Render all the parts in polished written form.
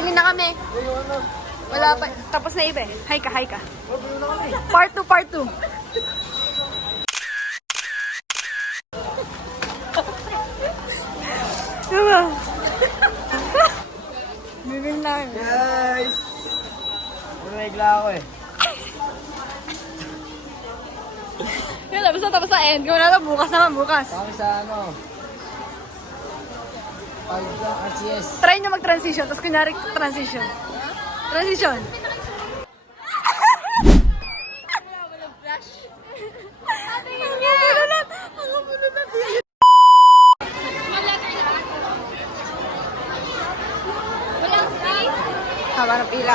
Bibili na kami. Wala pa. Tapos na iba eh. Hi ka, hi ka. Part 2, part 2. Diba? Bibili na kami. Guys! Umigla ako eh. Yun, tapos na end. Gawin natin bukas naman, bukas. Kami sa ano? RCS. Try nyo mag-transition, tapos kunyari transition. Transition. Haba ng pila.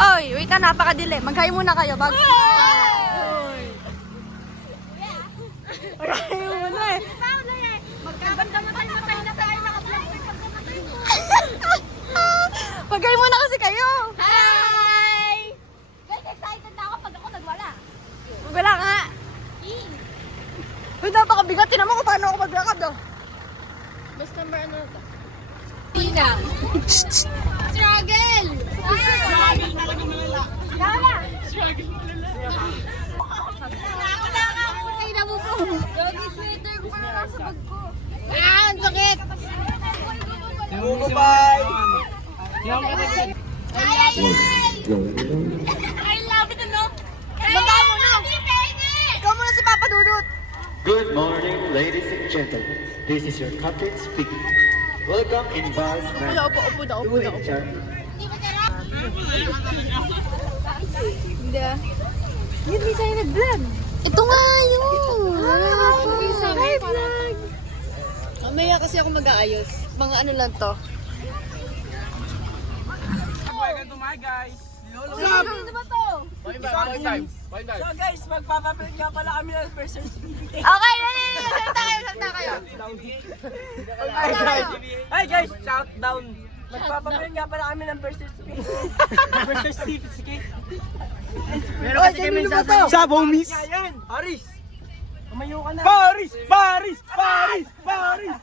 Oy, wait na, napakadili. Mag-hi muna kayo. Mag-hi muna eh. Mag-hi muna kasi kayo. Hi! Guys, excited na ako pag ako nagwala. Wala nga. Uy, napakabigat. Tinan mo kung paano ako maglakad oh. Basta number ano to? Tina! Struggle! Struggle talaga malala. Lala! Struggle malala. Wala ka ako. Tingnan mo po. Doggy sweater ko para nasa bag ko. Ah, ang sakit! Bye! I love it, ano? Baba mo na. Ikaw muna si Papa Dudut. Good morning, ladies and gentlemen. This is your captain speaking. Welcome in bus Upo daw. Winter. Hindi. Hindi tayo nag-vlog. Ito nga yun. Hi, vlog. Mamaya kasi ako mag-aayos. Mga ano lang to. Welcome to my guys! Ano ba to? So guys, magpapapilit nga pala kami ng person certificate. Okay, salita kayo. Hi guys, shout down! Magpapapilit nga pala kami ng person certificate. Person certificate? Meron kasi kami sa Bomis. Yan, Paris! Kumayo ka na. Paris! Paris! Paris! Paris!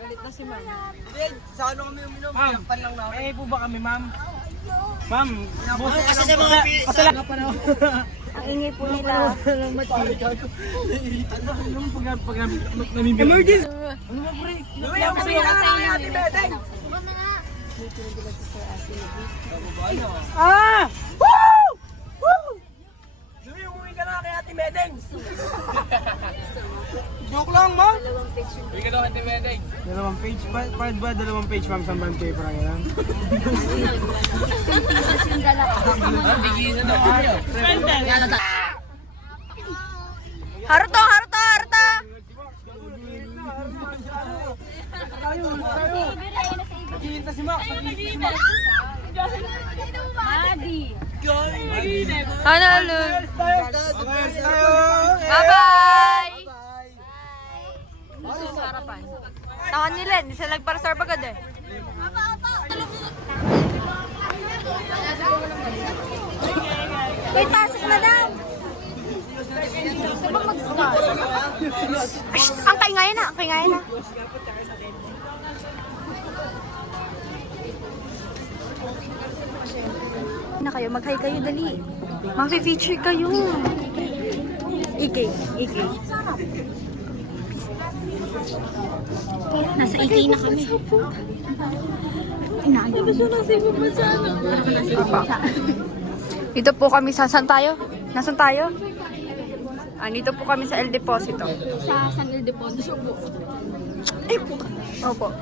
Galit na si Ma'am. Sa ano kami uminom? Ma'am, lang namin. Eh po ba kami, ma'am? Ma'am, buso kasi sa mga kasalanan pa na. Ang ingay po nila. Emergency! Ano ba, pre? Ano kasi yung ate Bedeng? Ah! Woo! Woo! Dumi, umuwi ka na kay ate Bedeng. Joke lang, ma'am. Uwi ka na kay ate Bedeng. Dalawang page ba? Part ba? Dalawang page, ma'am. Sa band paper ang yan. Haruto. Naghihinta si Max. Ano, Bye-bye! Sa harapan. Takan nila, hindi sila nagparasar pagod eh. Wait, pasok na daw! Ang kaingayan na. Na kayo, mag-hi kayo, dali. Mag-feature kayo. Ikay. Nasa ikay na kami. Dito po kami sa, saan tayo? Nasaan tayo? Dito po kami sa El Deposito. Sa San Ildefonso po. Ay, puta. Opo.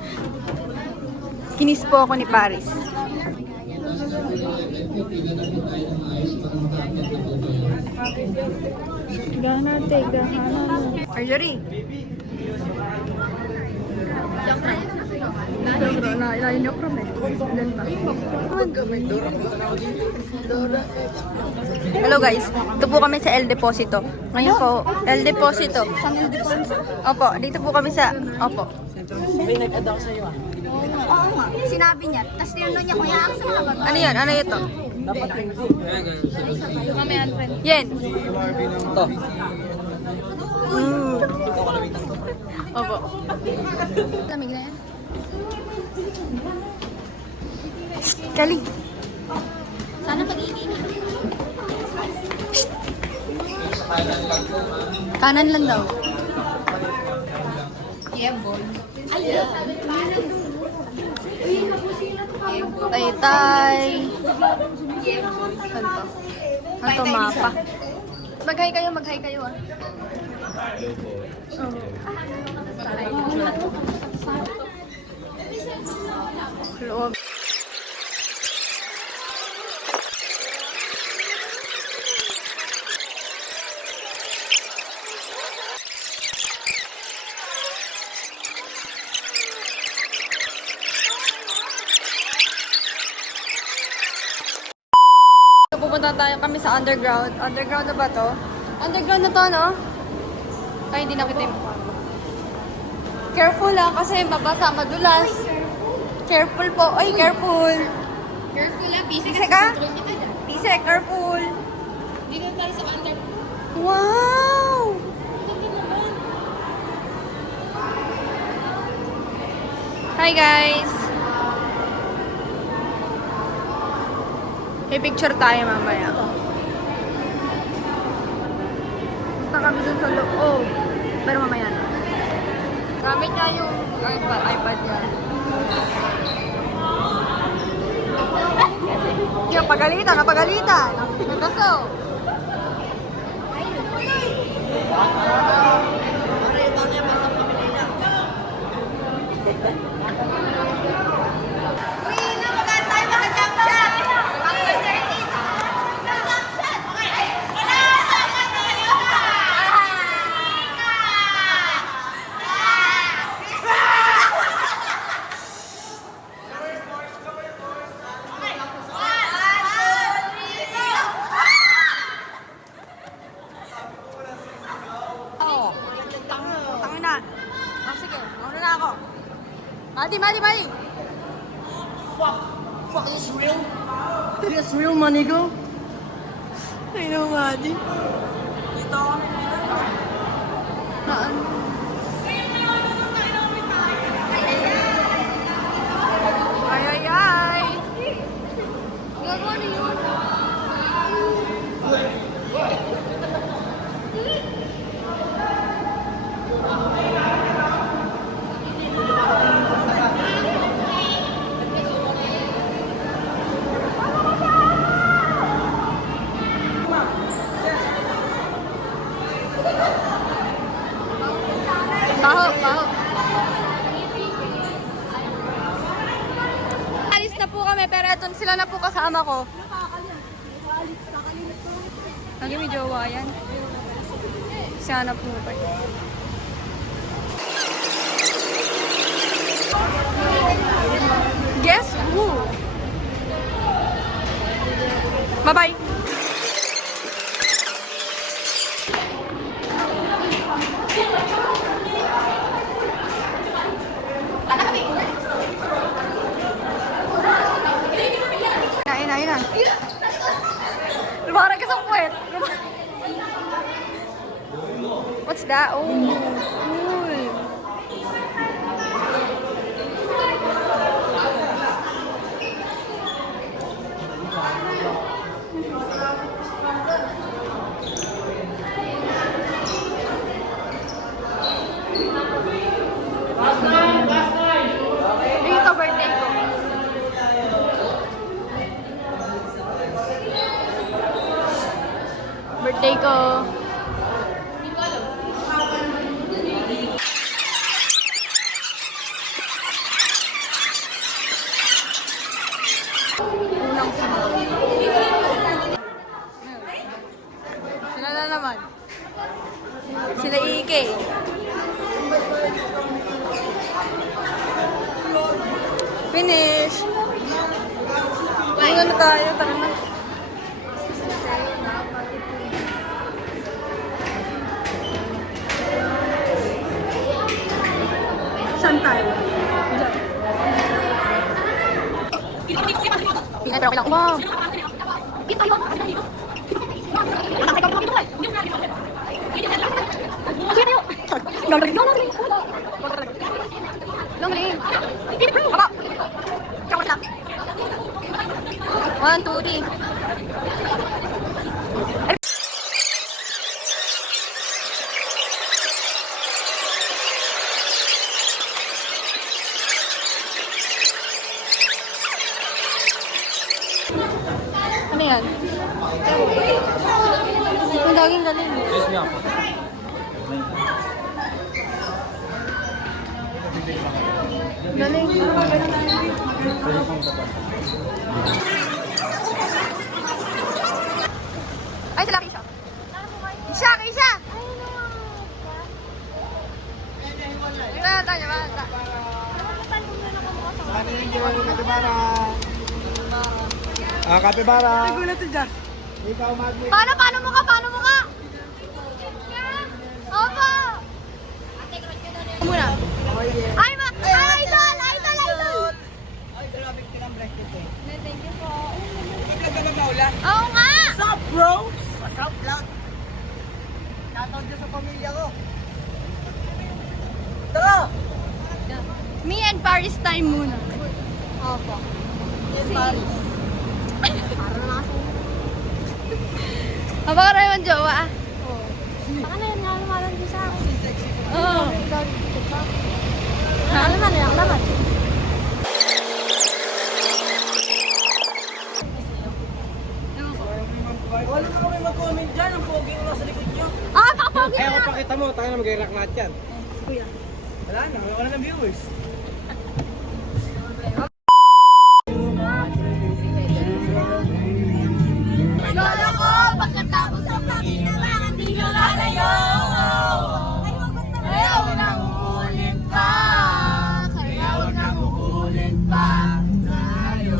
Kinis po ako ni Paris. Marjorie. Ilayin niyo prom eh. Hello guys, ito po kami sa El Deposito. Ngayon po, El Deposito. San El Deposito? Opo, dito po kami sa, opo. May nag-add ako sa'yo ah. Oo nga, sinabi niya. Tapos tinanong niya kuya ako sa mga Ano yan? Ano ito? Dapat Yen. ito. Opo. lamig na yan. Kali. Sana pag-ibig. Kanan lang daw. Yeah, boy. Tay-tay. Ano mapa? Mag-hi kayo ah. Loob. Pupunta tayo kami sa underground. Underground na ba to? Underground na to, no? Ay, hindi nakita yung mukha ko. Careful lang kasi mabasa, madulas. Careful po. Ay, careful. Careful lang, busy Pise ka? Pise, careful. Dito tayo sa under. Wow! Hi, guys. May picture tayo mamaya. Punta kami dun sa loob. Pero mamaya na. Gamit niya yung iPad niya. Yung pagalitan, napagalitan. Nagkaso. Tangin na. Oh, sige, mauna na ako. Mali. Fuck is real? This real, manigo? I know, Madi. Naan? Ay. Gagawa na yun. Baho. Alis na po kami, pero eto sila na po kasama ko. Lagi may jowa yan. Siya na po ba? Guess who? Bye-bye. Ayun na. Lumarag ka sa puwet. What's that? Oh, cool. Dito, birthday ko. Birthday ko. Unang sila na naman. Sila Ike. Finish. Ano na tayo? Tara na. Saan tayo? Pero okay lang. Wow! Long 1, 2, 3. Ano yan? Ang daging galing. Galing. Ay, sila Kisha. Kisha, Kisha! Ito na tayo, bata. Kapibara. Nagulat si Jazz. Ikaw, Magni. Paano mo ka? Paano mo ka? Opo! Muna. Ay, idol! Idol! Idol! Ay, grabe ka ng bracelet eh. Thank you po. Nagkagagaulan. Oo nga! What's up, bro? What's up, vlog? Shoutout dyan sa pamilya ko. Tara! Me and Paris time muna. Opo. In Paris. Habang ka naman jowa ah. Baka na yan nga lumalan din sa akin. Oo. Ano man yan, lamat. Wala na kami mag-comment dyan. Ang pogi mo sa likod nyo. Ah, pakapagin Kaya na! kung pakita mo, tayo na mag-irak lahat yan. Wala na, wala na viewers. Lolo ko, pagkatapos ang pakinabangan, di ka lalayo. Kaya huwag nang uulit pa. Kaya huwag nang uulit pa. Tayo.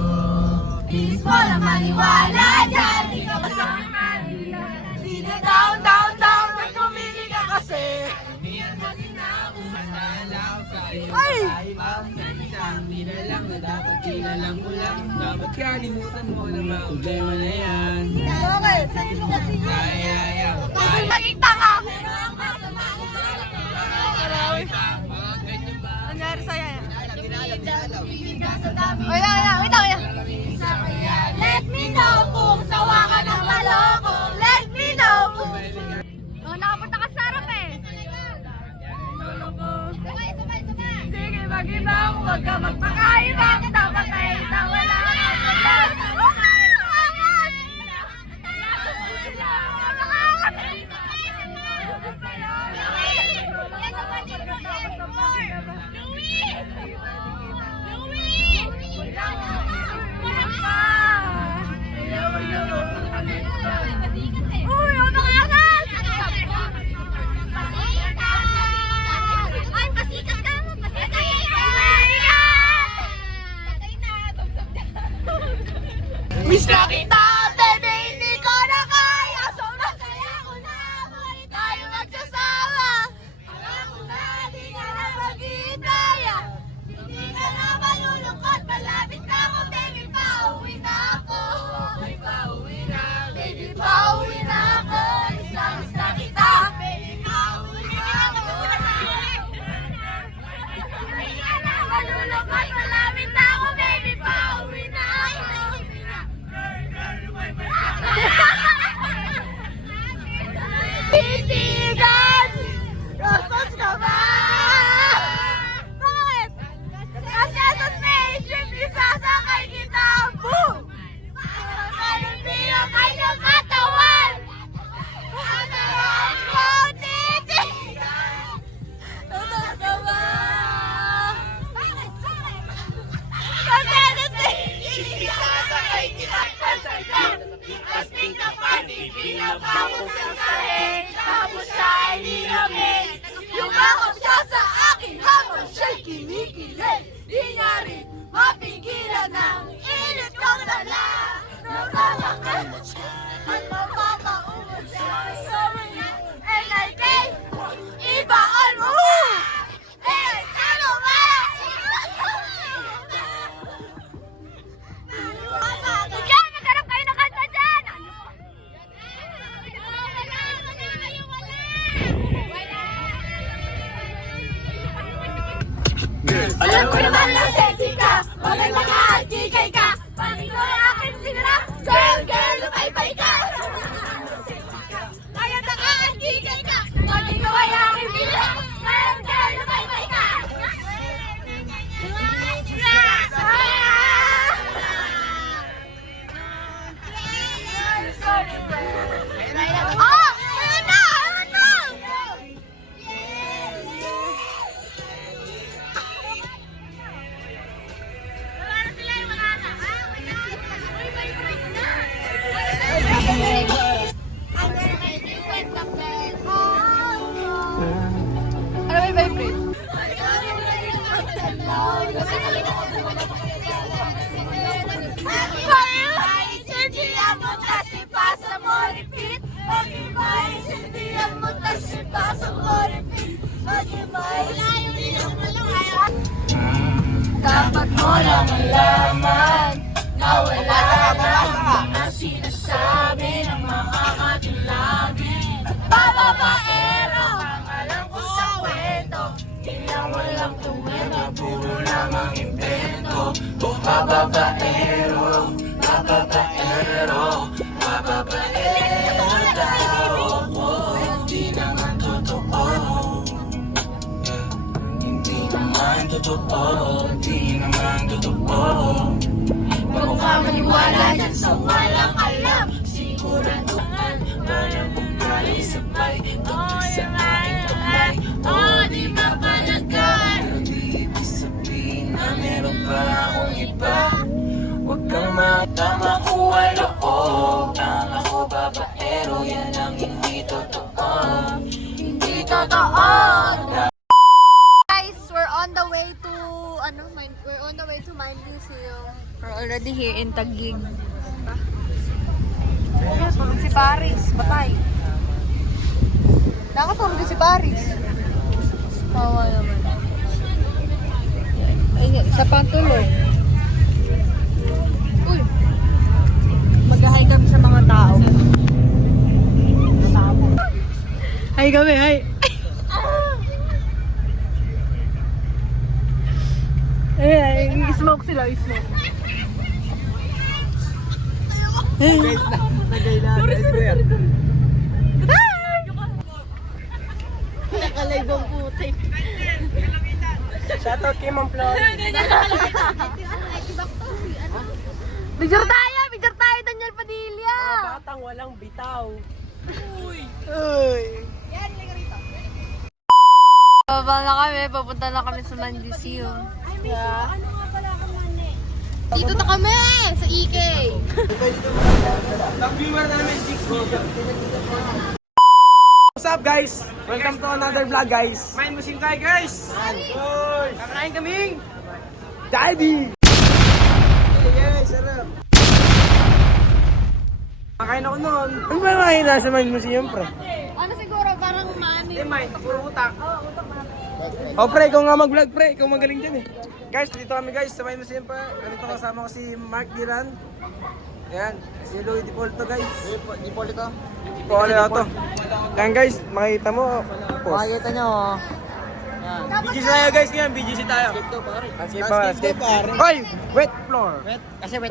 Please mo na maniwala dyan. Di ka masama. Di na down, down, down. At kumili ka kasi. Ay! Hindi na lang na dapat kinalang mo lang. Dapat kalimutan mo na mga problema na yan. Okay, sa'yo mo kasi. Ay. Naging tanga. Nangyari sa'yo yan. Wait lang. Let me know kung sawa ka ng maloko. Let me know kung... Oh, nakapunta ka sa harap eh. Sige, mag-ibang, huwag ka magpakaibang. Dapat ay wala ka. Uy, ano ka na? Ay, pasikat ka! Miss na kita, baby, hindi ko na kaya. Sobrang saya ko na, muli tayo magsasama. Alam ko na, di ka na mag-iitaya. Hindi ka na malulungkot, malapit na ako, baby, pauwi na ako. Ay, pauwi na, baby, pauwi na ako. Miss na kita, baby, pauwi na ako. Hindi ka na malulungkot, malapit na ako, baby, pauwi na ako. Titigan! Rosas ka ba? Bakit? Kasi sa spaceship, isasakay kita! Boom! Anong biyo kayo katawan? Masarap ko, titigan! Rosas ka ba? Bakit? Kasi sa spaceship, isasakay kita! Astig na panig, pinapako sa sahig. Tapos siya ay nilamig. Yumakap siya sa akin habang siya'y kinikilig. Di niya rin mapigilan ang init kong dala. Nagmamakas at mapapaubos siya. Sabi niya, NIK, ibaon mo! Ano ba? Diyan, magharap kayo ng kanta dyan! Alam ko naman na sexy ka, maganda ka at chikay ka. Pati ko ay akin sinara. Sindihan mo tas ipasa mo, repeat. Mag-ibay, sindihan mo tas ipasa mo, repeat. Mag-ibay, sindihan mo tas. Dapat mo lang malaman na wala kang mga sinasabi ng mga katilabi. Bababaero, ang alam ko sa kwento, ilang walang tuwena, puro lamang invento. Bababaero, bababaero, bababaero daw ako. Hindi naman totoo. Hindi naman totoo. Hindi naman totoo. Huwag ka maniwala dyan sa walang alam. Siguraduhan, para bumali sabay. Pagkasamain kamay, di mapalagan. Hindi ibig sabihin na meron pa akong iba. Huwag kang matama o loob. Ang ako babaero, yan ang hindi totoo. Hindi totoo. Guys, we're on the way to Mind Museum. We're already here in Taguig. Tulog si Paris, patay. Nakatulog din si Paris. Kawa naman. Ay, isa pang tulog. Uy. Mag-hi kami sa mga tao. Hi kami, hi. Ay, smoke sila, smoke. Guys, nagailangan. Sorry. Nakalive ang putik. Shoutout kay Ma'am Flor. Picture tayo, Daniel Padilla. Mga batang walang bitaw. Uy. Baba na kami, papunta na kami sa Mind Museum. Yeah. Dito na kami sa EK. Ang viewer namin, 6 million. What's up guys? Welcome to another vlog guys. Mind Museum tayo guys. Kakain kaming diving. Yes, sarap. Kakain ako noon. Ano ba naman nasa Mind Museum pre? Ano siguro, parang mani. Hindi mind, puro utak. Oh pre, ikaw nga mag-vlog pre. Ikaw magaling dyan eh. Guys, dito kami guys sa Mind Museum pa. Dito kasama ko si Mark Diran. Ayan, si Louie Dipolto guys. Dipolto to. Yan guys, makikita mo. Makikita nyo. BGC tayo guys ngayon, BGC tayo. Skate pare. Hoy, wet floor. Kasi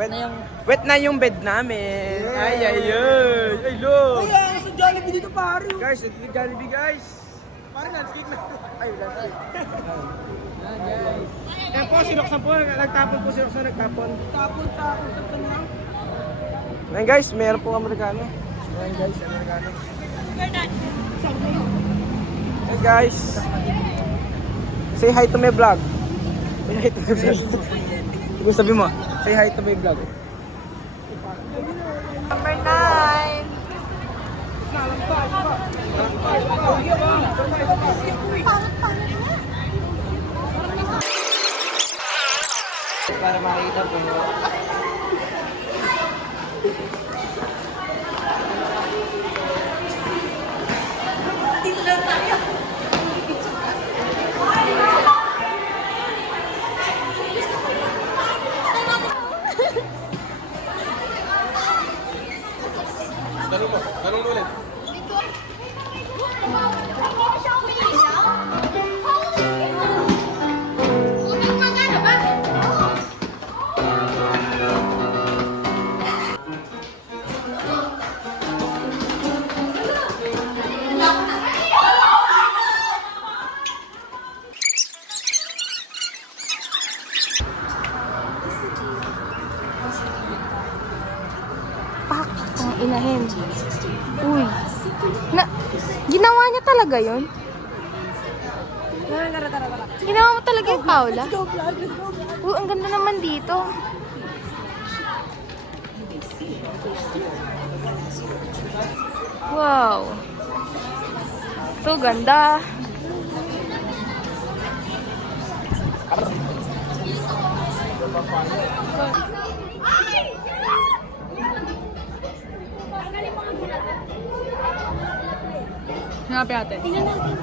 Wet na yung bed namin. Ay. Ay, lo. Ay, sa Jollibee dito pare. Guys, ito yung Jollibee guys. Pare, landscape na. Ay, landscape. Yan po, sinuksan po. Nagtapon. Tapon lang. Ayan guys, meron po Amerikano. Ayan guys, Amerikano. Ayan guys. Say hi to my vlog. Say hi to my vlog. Ano sabi mo? Say hi to my vlog. Number 9. Para makikita po. Tanong mo ulit. Ang inahin. Uy. Ginawa niya talaga yun? Ginawa mo talaga yung Paula? Uy, ang ganda naman dito. Wow. So ganda. Hanapin natin. Tingnan natin.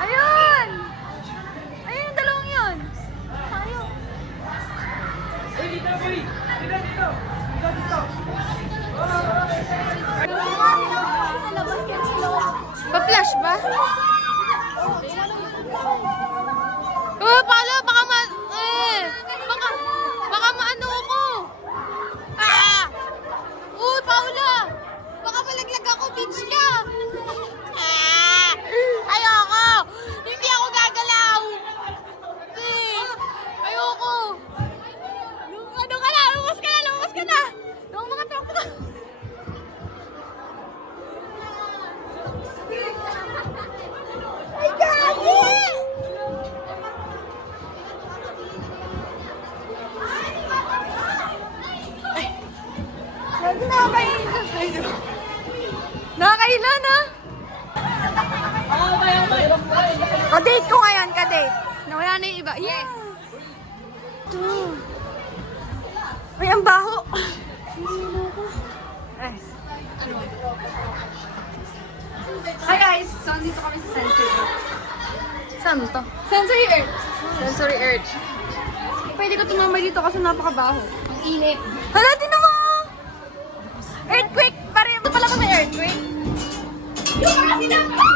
Ayun! Ayun yung dalawang yun. Ayaw. Pa-flash ba? Oh, Paolo, baka baka maano ako. Ah! Oh, Paolo, baka malaglag ako, bitch ka. Ah! Ayoko. Hindi ako gagalaw. Ayoko. Ano ka na? Lumabas ka na, lumabas ka na. Yung mga tokto. Ay, gagi! Nakakaila na. Ka-date ko ngayon, ka-date. Nawala na yung iba. Yes! Ito. Ay, ang baho. Ay. Hi guys! So, nandito kami sa Sensory Earth. Saan to? Sensory Earth. Sensory Earth. Pwede ko tumamay dito kasi napakabaho. Ang init. Hala, din ako! Earthquake! Parang ito pala ba may earthquake? Yung mga sinapa!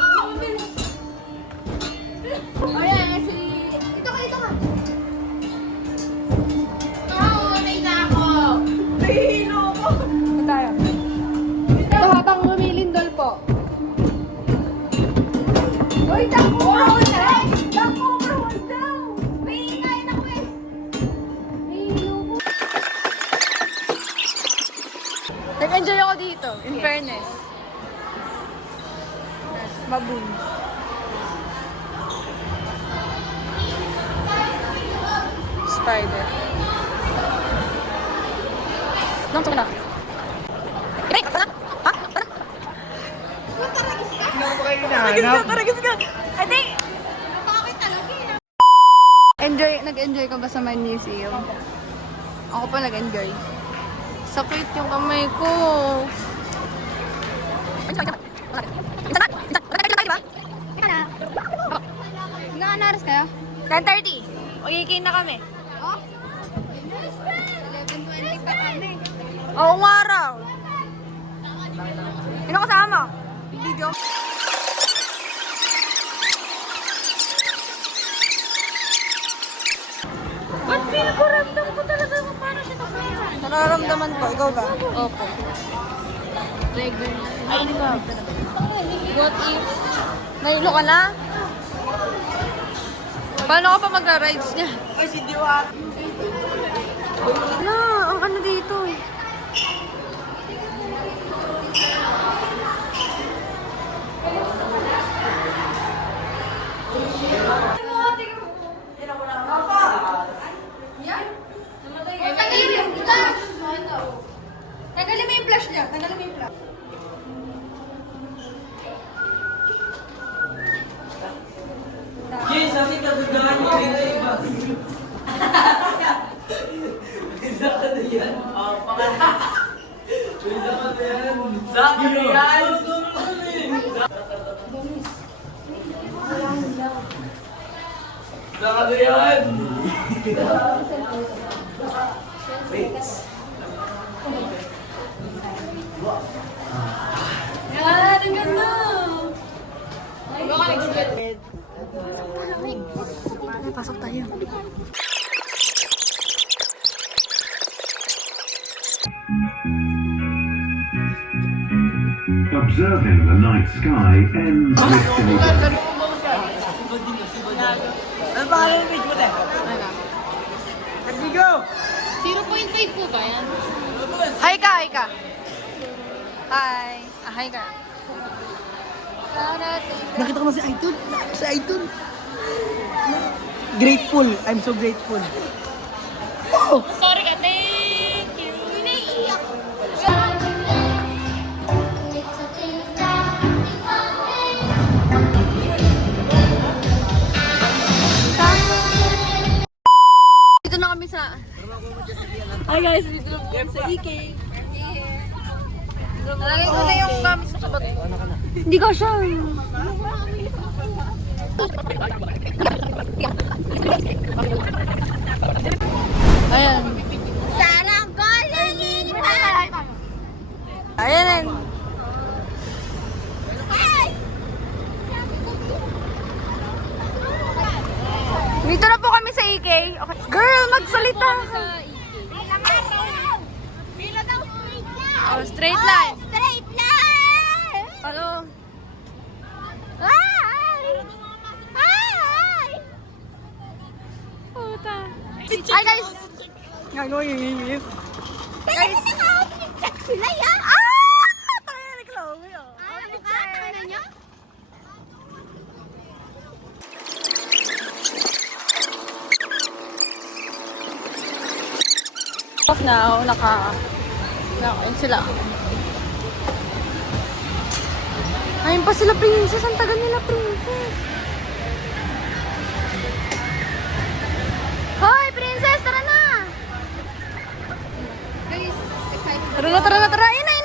Ayan, si... Ito ka, ito ka! Oo, naina ako! Nahihilo ko! Ito tayo. Ito habang lumilindol po. Uy, dako! Dako! Hold down! May hinain ako eh! Nahihilo ko. Nag-enjoy ako dito, in fairness. Baboon. Spider. Nang na. Break! Sana! Ha? Sana! Karagis ka! Ate! Bakit talaga? Nag-enjoy ka ba sa my museum? Ako pa nag-enjoy. Sakit yung kamay ko. Nakanaras kayo? 10:30. Magiging na kami. Oh? 11:20 pa kami. Oo nga raw. Sino kasama? Video? Ba't feel ko ramdam ko talaga kung paano siya nakaya? Nararamdaman ko. Ikaw ba? Opo. Ay, ikaw. What if? Nahilo ka na? Paano ka pa magra-rides niya? Ay, si Diwat. Wala, ang ano dito. Tanggalin mo yung flash niya. Tanggalin mo yung flash. Yes, kasi kadugaan mo rin na iba. Isa ka na yan. Isa ka na yan. Zaki yan. Isa ka na yan. Wait. Yan, ang ganda. Pasok tayo. Observing the night sky ends with delivery. Ano pa kaya yung page mo, te? Nag-go! 0.5 po ba yan? Hi ka, hi ka. Hi. Hi ka. Nakita ko na si Aitun. Si Aitun. Grateful. I'm so grateful. Oh! Sorry ka, thank you. Naiiyak. Hi guys, dito na po sa EK. Nalagay ko na yung gamit mo sa bag. Hindi ko siya. Ayan. Sarang golden pa! Ayan. Dito na po kami sa EK. Okay. Girl, magsalita. Pila daw straight line! Oh, straight line. Straight line! Ano? Hi! Hi! Puta. Hi guys. Guys! Naka-check sila yan! Tayo ni Chloe. Oh. Ano ka? Ano nyo? Off now, nakain sila. Ayun pa sila, princess. Ang tagal nila, princess. Hoy, princess, tara na! Guys, excited. Tara. Ayun na.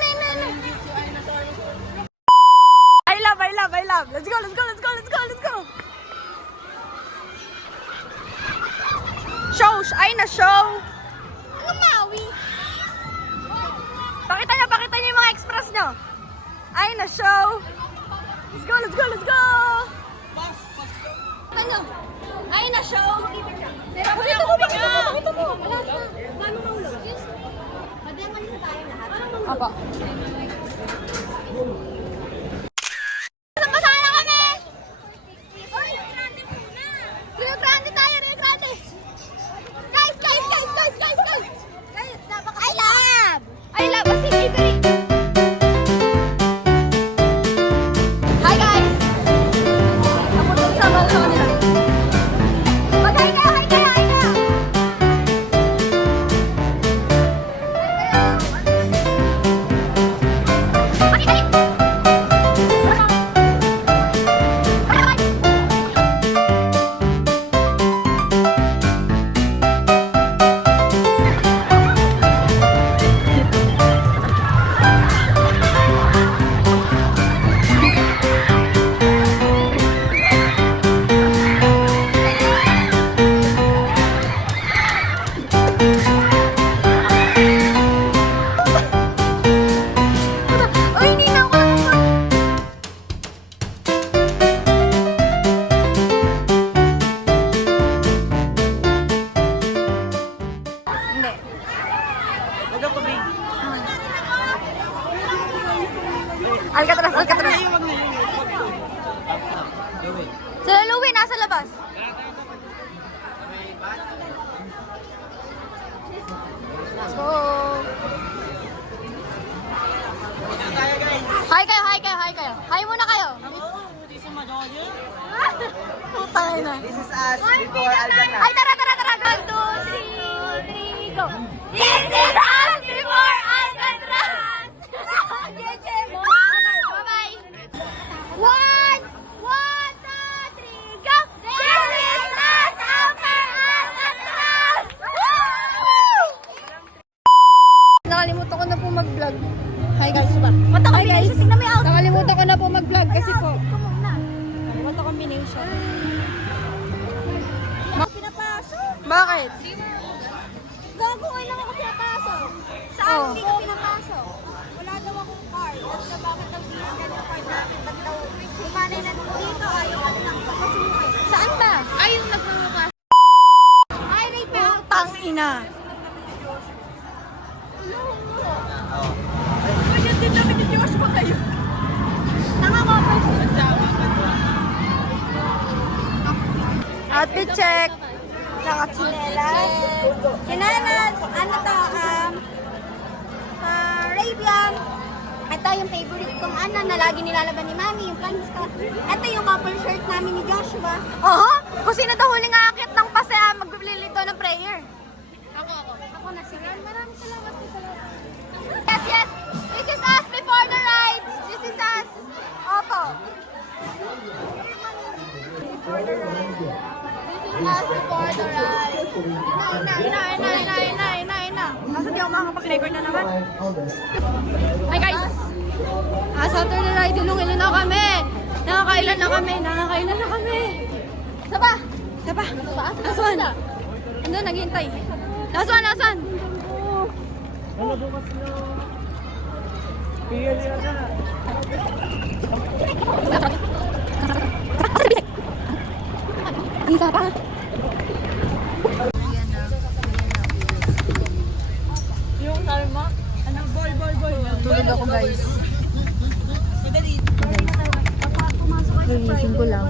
I love. Let's go. Show! Ay na, show! Ano mawi? Pakita niyo yung mga express niyo. Ay na, show! Let's go! Ano? Ay na show! Pakita mo! Wala siya. Paano mahulog? Madama nito tayo lahat. Apa. Kasama kami! Rio Grande muna! Rio Grande tayo! Rio Grande! Guys! Guys, I love! Kasi favorite! Hi guys! Napunta sa balon nila. Mag-hi kayo! Ay, hindi na ako Hindi. Huwag ako, babe. Alcatraz. Sila Louie, nasa labas. So, hi kayo. Hi muna kayo. Putang ina. This is us before Alcatraz. Ay, tara. 1, 2, 3, go! This is us before Alcatraz! Bye-bye! 1, 2, 3, go! This is us after Alcatraz! Nakalimutan ko na po mag-vlog. Hi guys, ba? Hi guys. Nakalimutan ko na po mag-vlog kasi po. What a combination. Pinapasok! Bakit? Gago, ngayon lang ako pinapasok. Saan hindi ko pinapasok? Wala daw akong card. Tapos na bakit daw di-scan yung card namin? Ba't daw umanay na dito? Ayaw ka na lang papasukin. Saan ba? Ay, yung nagpapapasok. Ay, rate me out. Tang ina. Ganyan din namin ni Diyos pa kayo. Nangakapal. Outfit check. Nakachinelas. Kinanas. Ano to? Arabian. Ito yung favorite kong na lagi nilalaban ni Mami, yung pants ko. Ito yung couple shirt namin ni Joshua. Oo? Kung sino daw huling aakit ng pasaya, maglilito ng prayer. Ako na si Ron. Maraming salamat po sa lahat. Yes. This is us before the rides. This is us. Opo. Before the ride. This is us before the ride. Ina. na. Kaso di ako makakapag-record na naman. Hi guys! Saturday ride, Iloilo na kami! Nakakailan na kami! Saba! Nasaan? Andun, naghihintay. Nasaan? Isa pa. Yung karma? Ano, boy. Tulog ako guys. Gising ko lang.